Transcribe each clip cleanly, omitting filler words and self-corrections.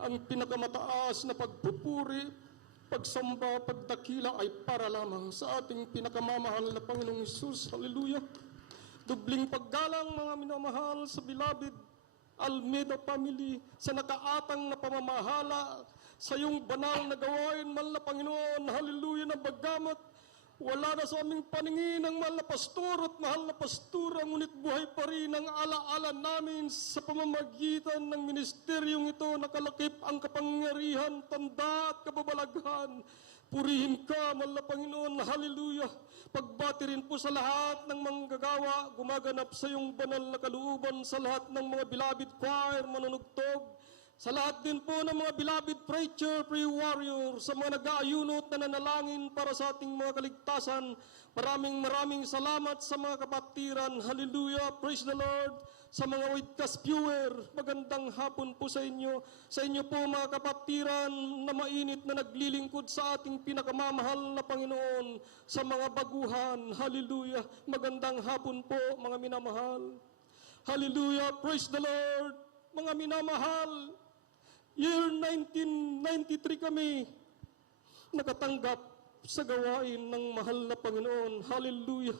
Ang pinakamataas na pagpupuri, pagsamba, pagdakila ay para lamang sa ating pinakamamahal na Panginoong Hesus. Hallelujah! Dubling paggalang mga minamahal sa beloved Almeida family, sa nakaatang na pamamahala sa iyong banal na gawain, mahal na Panginoon. Hallelujah! Na bagamat wala na sa aming paningin ang mahal na pastor at mahal na pastura, ngunit buhay pa rin ang alaala namin sa pamamagitan ng ministeryong ito. Nakalakip ang kapangyarihan, tanda at kababalaghan. Purihin ka, mahal na Panginoon. Hallelujah! Pagbati rin po sa lahat ng manggagawa, gumaganap sa iyong banal na kalooban, sa lahat ng mga beloved choir, manunugtog, sa lahat din po ng mga beloved preacher, pre-warrior, sa mga nag-aayunot na nanalangin para sa ating mga kaligtasan, maraming salamat sa mga kapatiran. Hallelujah! Praise the Lord! Sa mga webcast viewer, magandang hapon po sa inyo. Sa inyo po mga kapatiran na mainit na naglilingkod sa ating pinakamamahal na Panginoon, sa mga baguhan. Hallelujah! Magandang hapon po mga minamahal. Hallelujah! Praise the Lord! Mga minamahal, year 1993 kami nakatanggap sa gawain ng mahal na Panginoon. Hallelujah!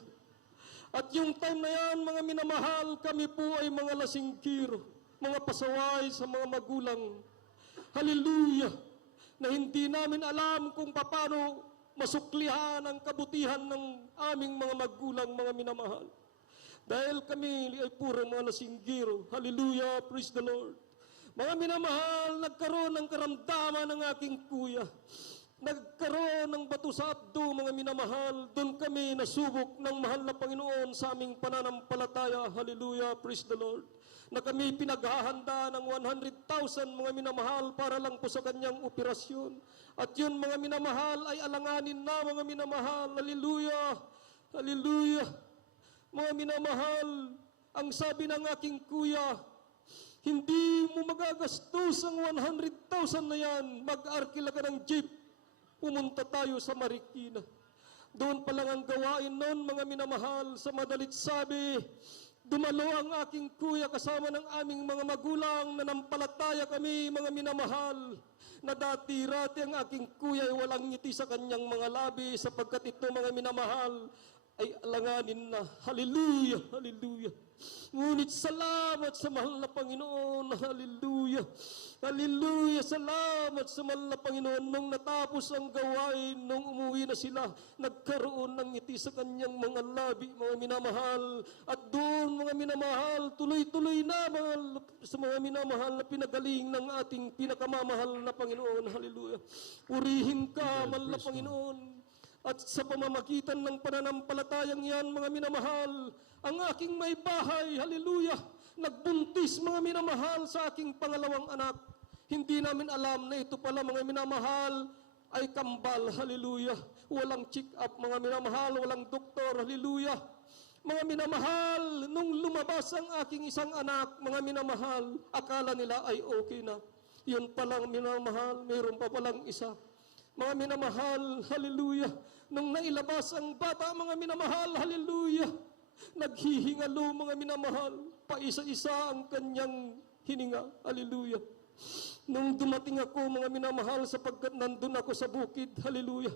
At yung time na yan, mga minamahal, kami po ay mga lasingkiro, mga pasaway sa mga magulang. Hallelujah! Na hindi namin alam kung paano masuklihan ang kabutihan ng aming mga magulang, mga minamahal. Dahil kami ay puro mga lasinggiro. Hallelujah! Praise the Lord! Mga minamahal, nagkaroon ng karamdaman ng aking kuya. Nagkaroon ng bato sa abdo, mga minamahal. Doon kami nasubok ng mahal na Panginoon sa aming pananampalataya. Hallelujah! Praise the Lord! Na kami pinaghahanda ng 100,000, mga minamahal, para lang po sa kanyang operasyon. At yun, mga minamahal, ay alanganin na, mga minamahal. Hallelujah! Hallelujah! Mga minamahal, ang sabi ng aking kuya, hindi mo magagastos ang 100,000 na yan. Mag-arkila ka ng jeep. Pumunta tayo sa Marikina. Doon pa lang ang gawain noon, mga minamahal. Sa madalit sabi, dumalo ang aking kuya kasama ng aming mga magulang na nampalataya kami, mga minamahal. Na dati-rati ang aking kuya ay walang ngiti sa kanyang mga labi, sapagkat ito, mga minamahal, ay alanganin na. Hallelujah! Hallelujah! Ngunit salamat sa mahal na Panginoon. Hallelujah! Hallelujah! Salamat sa mahal na Panginoon. Nung natapos ang gawain, nung umuwi na sila, nagkaroon ng ngiti sa kanyang mga labi, mga minamahal. At doon, mga minamahal, tuloy-tuloy na sa mga minamahal na pinagaling ng ating pinakamamahal na Panginoon. Hallelujah! Purihin ka, mahal na Panginoon. At sa pamamagitan ng pananampalatayang yan, mga minamahal, ang aking may bahay, hallelujah, nagbuntis, mga minamahal, sa aking pangalawang anak. Hindi namin alam na ito pala, mga minamahal, ay kambal, hallelujah. Walang check-up, mga minamahal, walang doktor, hallelujah. Mga minamahal, nung lumabas ang aking isang anak, mga minamahal, akala nila ay okay na. Yun palang minamahal, mayroon pa palang isa. Mga minamahal, hallelujah, nung nailabas ang bata, mga minamahal, hallelujah, naghihingalo, mga minamahal, paisa-isa ang kanyang hininga, hallelujah. Nung dumating ako, mga minamahal, sapagkat nandun ako sa bukid, hallelujah,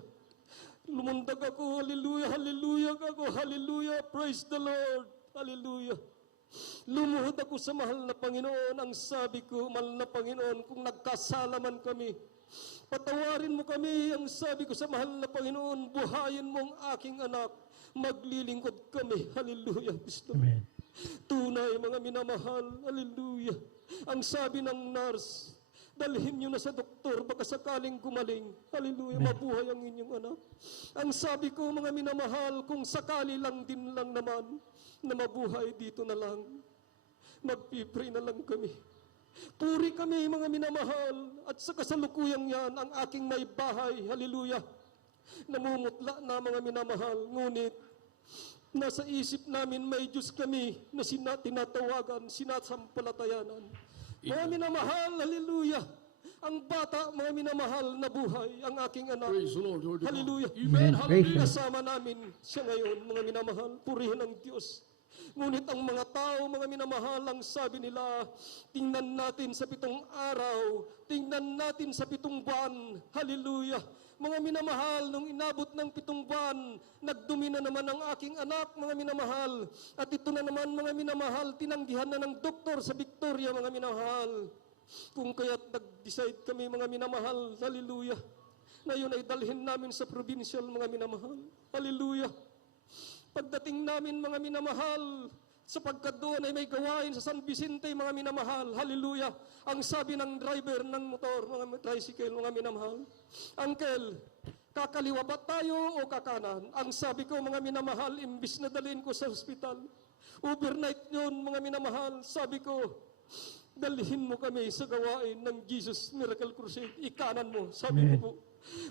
lumundag ako, hallelujah, hallelujah ako, hallelujah, praise the Lord, hallelujah. Lumuhod ako sa mahal na Panginoon. Ang sabi ko, mahal na Panginoon, kung nagkasalaman kami, patawarin mo kami. Ang sabi ko sa mahal na Panginoon, buhayin mo ang aking anak. Maglilingkod kami. Hallelujah. Amen. Tunay, mga minamahal. Hallelujah. Ang sabi ng nurse, dalhin nyo na sa doktor, baka sakaling gumaling. Hallelujah. Mabuhay ang inyong anak. Ang sabi ko, mga minamahal, kung sakali lang din lang naman na mabuhay, dito na lang. Magpipray na lang kami. Puri kami, mga minamahal, at sa kasalukuyang yan, ang aking may bahay, hallelujah, namumutla na, mga minamahal, ngunit nasa isip namin may Diyos kami na tinatawagan, sinasampalatayanan. Mga minamahal, hallelujah, ang bata, mga minamahal, na buhay, ang aking anak, Praise the Lord, hallelujah, Amen. hallelujah, kasama namin siya ngayon, mga minamahal, purihin ang Diyos. Ngunit ang mga tao, mga minamahal, ang sabi nila, tingnan natin sa 7 araw, tingnan natin sa 7 buwan. Hallelujah! Mga minamahal, nung inabot ng 7 buwan, nagdumi na naman ang aking anak, mga minamahal. At ito na naman, mga minamahal, tinanggihan na ng doktor sa Victoria, mga minamahal. Kung kaya't nag-decide kami, mga minamahal, hallelujah, na yun ay dalhin namin sa provincial, mga minamahal. Hallelujah! Pagdating namin, mga minamahal, sapagkat doon ay may gawain sa San Vicente, mga minamahal. Hallelujah! Ang sabi ng driver ng motor, mga tricycle, mga minamahal, Uncle, kakaliwa ba tayo o kakanan? Ang sabi ko, mga minamahal, imbis na dalhin ko sa hospital, overnight yun, mga minamahal, sabi ko, dalhin mo kami sa gawain ng Jesus Miracle Crusade. Ikanan mo, sabi ko po.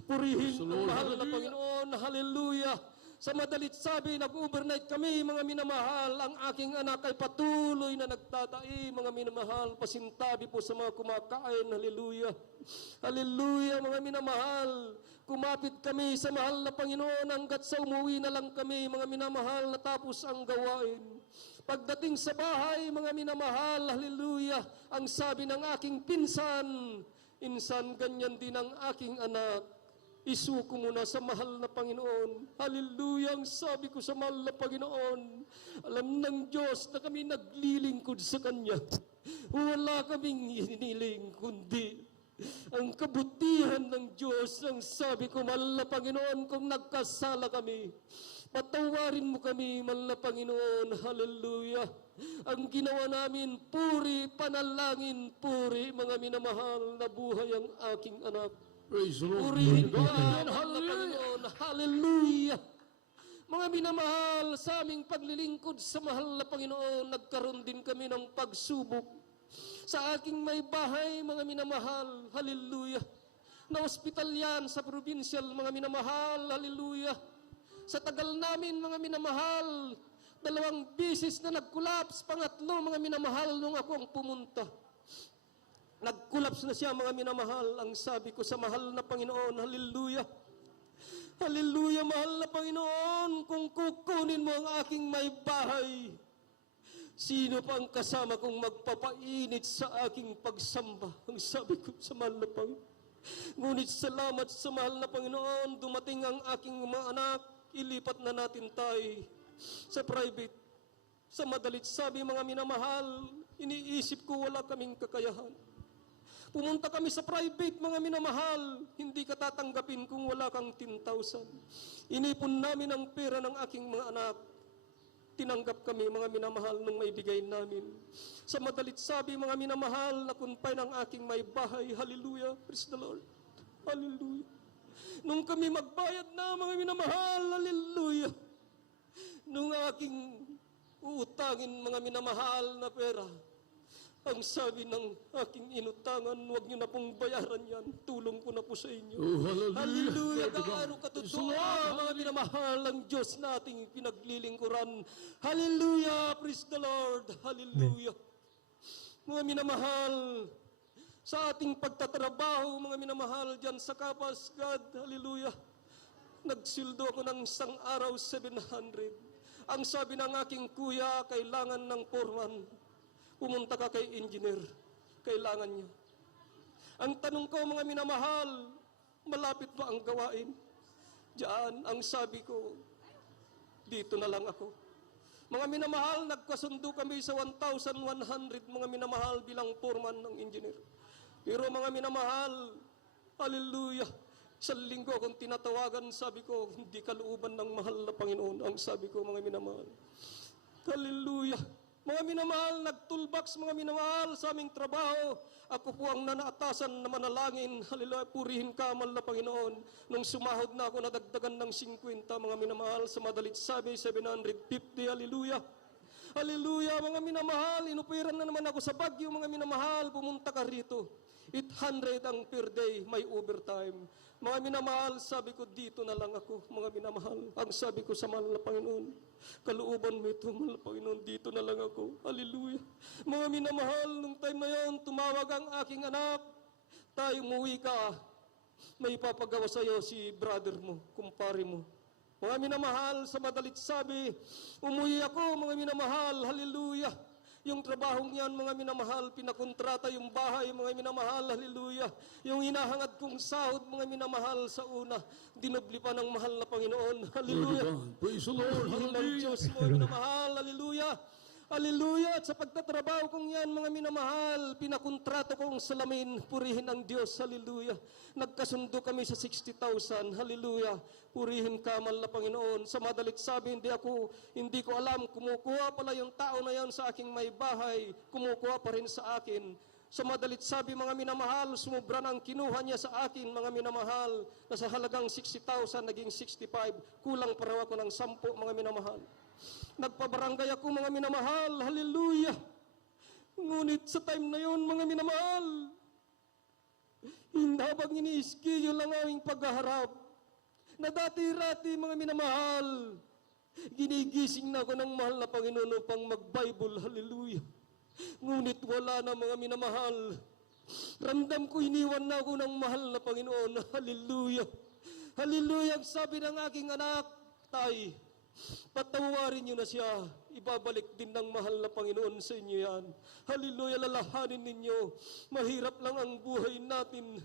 Purihin ang mahal na Panginoon. Hallelujah! Sa madalit sabi, nag-overnight kami, mga minamahal. Ang aking anak ay patuloy na nagtatai, mga minamahal. Pasintabi po sa mga kumakain. Hallelujah! Hallelujah, mga minamahal. Kumapit kami sa mahal na Panginoon hanggat sa umuwi na lang kami, mga minamahal, natapos ang gawain. Pagdating sa bahay, mga minamahal, hallelujah, ang sabi ng aking pinsan, insan, ganyan din ang aking anak. Isuko mo na sa mahal na Panginoon. Hallelujah, ang sabi ko sa mahal na Panginoon, alam ng Diyos na kami naglilingkod sa Kanya. Wala kaming hiniling, kundi ang kabutihan ng Diyos. Ang sabi ko, mahal na Panginoon, kung nagkasala kami, patawarin mo kami, mahal na Panginoon. Hallelujah. Ang ginawa namin, puri, panalangin, puri, mga minamahal na buhay ang aking anak. Praise the Lord. Purihin ko ang mahal na Panginoon. Hallelujah. Mga minamahal, sa aming paglilingkod sa mahal na Panginoon, nagkaroon din kami ng pagsubok. Sa aking may bahay, mga minamahal, hallelujah. Na ospital yan sa provincial, mga minamahal, hallelujah. Sa tagal namin, mga minamahal, 2 beses na nag-collapse, pangatlo, mga minamahal, nung ako ang pumunta. Nag-collapse na siya, mga minamahal. Ang sabi ko sa mahal na Panginoon, hallelujah. Hallelujah, mahal na Panginoon, kung kukunin mo ang aking may bahay, sino pa ang kasama kong magpapainit sa aking pagsamba? Ang sabi ko sa mahal na Panginoon. Ngunit salamat sa mahal na Panginoon, dumating ang aking mga anak, ilipat na natin tayo sa private. Sa madalit sabi, mga minamahal, iniisip ko wala kaming kakayahan. Pumunta kami sa private, mga minamahal, hindi ka tatanggapin kung wala kang 10,000. Inipon namin ang pera ng aking mga anak. Tinanggap kami, mga minamahal, nung may bigay namin. Sa madalit sabi, mga minamahal, nakumpay ng aking may bahay. Hallelujah, praise the Lord. Hallelujah. Nung kami magbayad na, mga minamahal, hallelujah. Nung aking uutangin, mga minamahal na pera, ang sabi ng aking inutangan, huwag niyo na pong bayaran yan. Tulong ko na po sa inyo. Oh, hallelujah. Hallelujah. Gaano katotoo, mga minamahal, ang Diyos nating pinaglilingkuran. Hallelujah. Praise the Lord. Hallelujah. Mga minamahal, sa ating pagtatrabaho, mga minamahal, dyan sa Kapas, God, hallelujah, nagsildo ako ng isang araw, 700. Ang sabi ng aking kuya, kailangan ng foreman. Pumunta ka kay engineer, kailangan niya. Ang tanong ko, mga minamahal, malapit ba ang gawain? Diyan, ang sabi ko, dito na lang ako. Mga minamahal, nagkasundo kami sa 1,100, mga minamahal, bilang foreman ng engineer. Pero mga minamahal, hallelujah, isang linggo akong tinatawagan, sabi ko, hindi kalooban ng mahal na Panginoon. Ang sabi ko, mga minamahal, hallelujah. Mga minamahal, nagtoolbox, mga minamahal, sa aming trabaho. Ako po ang nanaatasan na manalangin. Hallelujah, purihin ka, mahal na Panginoon. Nung sumahod na ako, nadagdagan ng 50, mga minamahal, sa madalit sabi, 750, hallelujah. Hallelujah, mga minamahal, inupiran na naman ako sa Baguio, mga minamahal, pumunta ka rito. 800 ang per day, may overtime. Mga minamahal, sabi ko, dito na lang ako, mga minamahal. Ang sabi ko sa mahal na Panginoon, kalooban mo ito, mahal na Panginoon, dito na lang ako. Hallelujah. Mga minamahal, nung time na yon, tumawag ang aking anak, tayo umuwi ka, may ipapagawa sa'yo si brother mo, kumpare mo. Mga minamahal, sa madalit sabi, umuwi ako, mga minamahal, hallelujah. Yung trabahong yan, mga minamahal, pinakontrata yung bahay, mga minamahal, hallelujah. Yung hinahangad kong sahod, mga minamahal, sa una, dinubli pa ng mahal na Panginoon, hallelujah. Praise the Lord. Purihin ng Hallelujah. Diyos, mga minamahal, hallelujah. Hallelujah. At sa pagtatrabaho kong yan, mga minamahal, pinakontrato kong salamin, purihin ang Diyos, hallelujah. Nagkasundo kami sa 60,000, hallelujah. Purihin ka, mahal na Panginoon. Sa madalit sabi, hindi ko alam, kumukuha pala yung tao na yan sa aking may bahay, kumukuha pa rin sa akin. Sa madalit sabi, mga minamahal, sumubra na ang kinuha niya sa akin, mga minamahal, na sa halagang 60,000, naging 65, kulang pa raw ako ng 10, mga minamahal. Nagpabarangay ako, mga minamahal, hallelujah. Ngunit sa time na yon, mga minamahal, habang ini-schedule ang aming paghaharap, na dati-rati, mga minamahal, ginigising na ako ng mahal na Panginoon upang mag-Bible, hallelujah. Ngunit wala na, mga minamahal. Ramdam ko, iniwan na ako ng mahal na Panginoon, hallelujah. Hallelujah, sabi ng aking anak, tay, patawarin niyo na siya. Ibabalik din ng mahal na Panginoon sa inyo yan. Hallelujah, lalahanin ninyo. Mahirap lang ang buhay natin.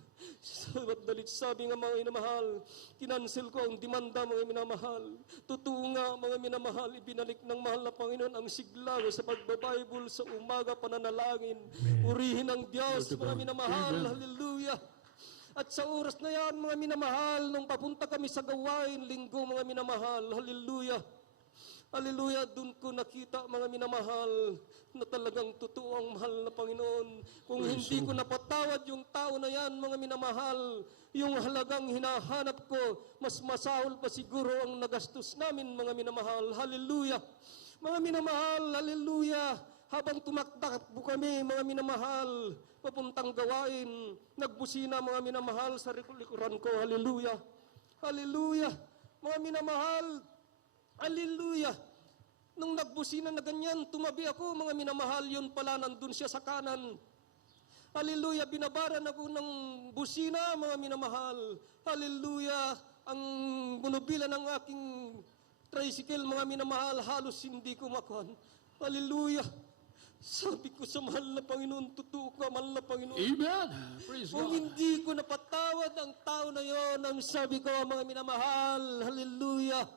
Madalit sabi nga, mga minamahal, kinansel ko ang demanda, mga minamahal. Totoo nga, mga minamahal, ibinalik ng mahal na Panginoon ang sigla sa pagbabible sa umaga, pananalangin. Purihin ang Diyos, mga minamahal. Hallelujah. At sa oras na yan, mga minamahal, nung papunta kami sa gawain, linggo, mga minamahal, hallelujah. Hallelujah, doon ko nakita, mga minamahal, na talagang totoo ang mahal na Panginoon. Kung hindi ko napatawad yung tao na yan, mga minamahal, yung halagang hinahanap ko, mas masahol pa siguro ang nagastos namin, mga minamahal. Hallelujah. Mga minamahal, hallelujah. Habang tumakbo kami, mga minamahal, papuntang gawain, nagbusina, mga minamahal, sa likuran ko, hallelujah. Hallelujah. Mga minamahal, hallelujah. Nung nagbusina na ganyan, tumabi ako, mga minamahal, yun pala, nandun siya sa kanan. Hallelujah, binabaran ako ng busina, mga minamahal. Hallelujah, ang bunubila ng aking tricycle, mga minamahal, halos hindi ko makuhan. Hallelujah. Sabi ko sa mahal na Panginoon, totoo ka, mahal na Panginoon. Amen. Praise Kung God. hindi ko napatawad ang tao na yon, ang sabi ko, mga minamahal, hallelujah.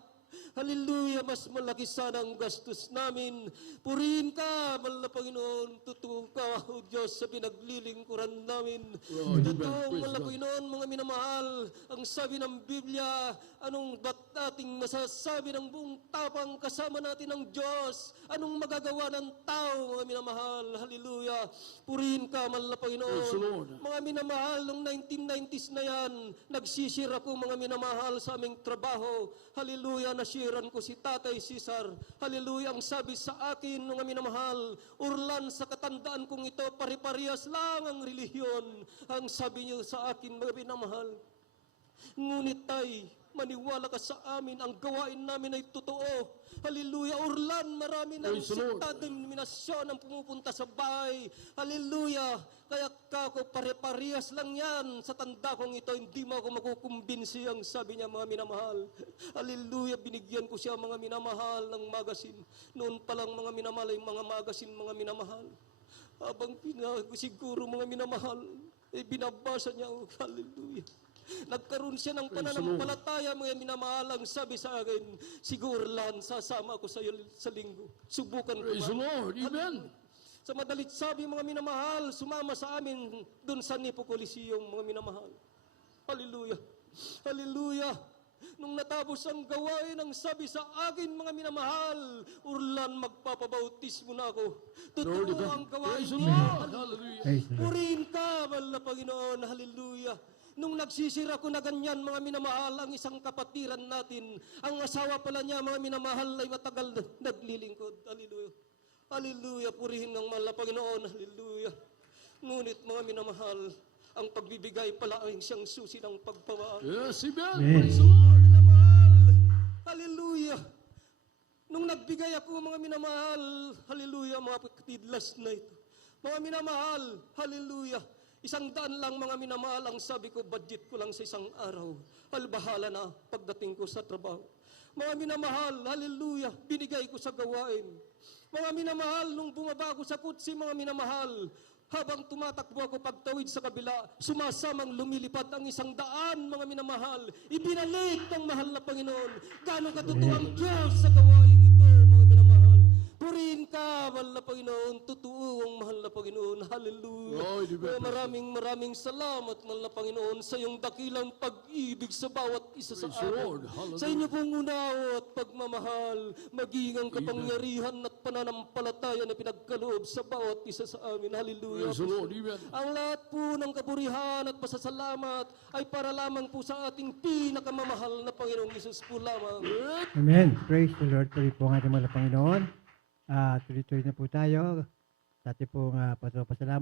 Hallelujah, mas malaki sana ang gastos namin. Purihin ka, mahal na Panginoon. Totoo ka, O Diyos, sa pinaglilingkuran namin. Totoo, mahal na Panginoon, mga minamahal. Ang sabi ng Biblia, anong ba't ating masasabi ng buong tapang kasama natin ng Diyos? Anong magagawa ng tao, mga minamahal? Hallelujah. Purihin ka, mahal na Panginoon. Praise the Lord. Mga minamahal, noong 1990s na yan, nagsisira ko, mga minamahal, sa aming trabaho. Hallelujah, nasiran ko si Tatay Cesar. Hallelujah, ang sabi sa akin, mga minamahal, urlan sa katandaan kong ito, pare-parehas lang ang relihiyon. Ang sabi niyo sa akin, mga minamahal. Ngunit tay, maniwala ka sa amin, ang gawain namin ay totoo. Hallelujah, urlan, marami ng siktad ng minasyon ang pumupunta sa bahay. Hallelujah, kaya kako pare-parehas lang yan. Sa tanda kong ito, hindi mo ako makukumbinsi, ang sabi niya, mga minamahal. Hallelujah, binigyan ko siya, mga minamahal, ng magasin. Noon pa lang, mga minamahal, ay mga magasin, mga minamahal. Habang siguro, mga minamahal, ay binabasa niya, oh, hallelujah. Nagkaroon siya ng pananampalataya, mga minamahal, ang sabi sa akin, siguro lang, sasama ako sa iyo sa linggo. Subukan ko. Praise the Lord. Amen. Sa madalit sabi, mga minamahal, sumama sa amin doon sa Nipo Coliseum, mga minamahal. Hallelujah. Hallelujah. Nung natapos ang gawain, ang sabi sa akin, mga minamahal, urlan, magpapabautismo na ako. Totoo ang gawain. Praise the Lord. Hallelujah. Purihin ka, mahal na Panginoon. Hallelujah. Nung nagsisira ko na ganyan, mga minamahal, ang isang kapatiran natin, ang asawa pala niya, mga minamahal, ay matagal naglilingkod. Hallelujah. Hallelujah. Purihin ng mahal na Panginoon. Hallelujah. Ngunit, mga minamahal, ang pagbibigay pala ay siyang susi ng pagpawaan. Yes, amen. Amen. Praise the Lord. Minamahal. Hallelujah. Nung nagbigay ako, mga minamahal, hallelujah, mga kapatid, last night. Mga minamahal, hallelujah. 100 lang mga minamahal ang sabi ko, budget ko lang sa isang araw. Bahala na pagdating ko sa trabaho. Mga minamahal, hallelujah, binigay ko sa gawain. Mga minamahal, nung bumaba ako sa kutsi, mga minamahal, habang tumatakbo ako pagtawid sa kabila, sumasamang lumilipad ang 100, mga minamahal. Ibinalik ng mahal na Panginoon. Gaano katotoo ang Diyos sa gawain ito, mga minamahal. Purihin ka, mahal na Panginoon. Totoo ang mahal na Panginoon. Hallelujah. Lord, you better. Maraming salamat, mahal na Panginoon, sa iyong dakilang pag-ibig sa bawat isa sa Praise the Lord. amin. Hallelujah. Sa inyo pong unawa at pagmamahal, maging ang kapangyarihan at pananampalataya na pinagkaloob sa bawat isa sa amin. Hallelujah. Praise the Lord. Amen. Ang lahat po ng kapurihan at pasasalamat ay para lamang po sa ating pinakamamahal na Panginoong Isus po lamang. Amen. Praise the Lord. Tuloy po ang ating mga Panginoon. Tuloy-tuloy na po tayo. Sa ating pong pasalamat.